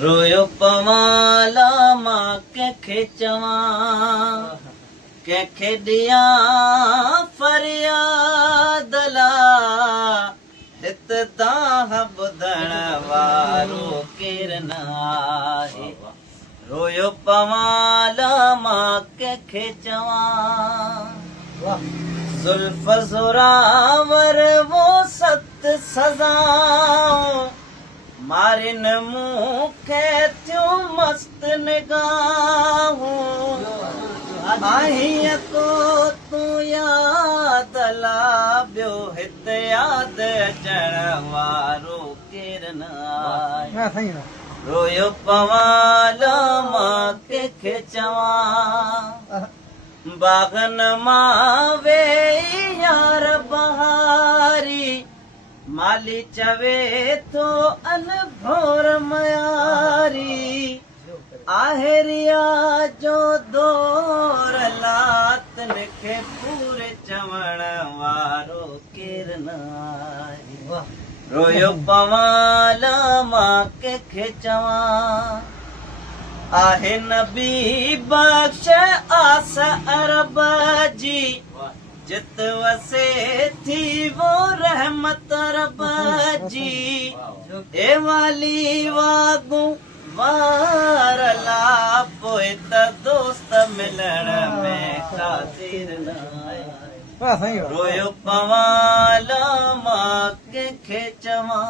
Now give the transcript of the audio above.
रोयो पवाला मां कंहिंखे चवां, कंहिंखे ॾियां फरियाद ला, हित दाह ॿुधण वारो केरु न आहे। रोयो पवाला मां कंहिंखे चवां, ज़ुल्फ़ ज़ोरावर वो सत सज़ाऊं, मारिन मूंखे थियूं मस्त निगाहूं, आहीं को तूं याद ला ॿियो हिते यादि अचण वारो केरु न आहे। रोयो पवाला मां कंहिंखे चवां, बागन मां वेई यार बहारी, माली चवे थो अन भोर मयारी, आहे रिया जो दौर लातन खे पूरे चवण वारो केरु न आहे। रोयो पवाला मां कंहिंखे चवां, आहे नबी बख्श आस अरब जी, जित वसे थी वो रहमत रब जी, ए वाली वागू वार ला पोइ त दोस्त मिलण में ख़ातिर न आहे। रोयो पवाला मां कंहिंखे चवां।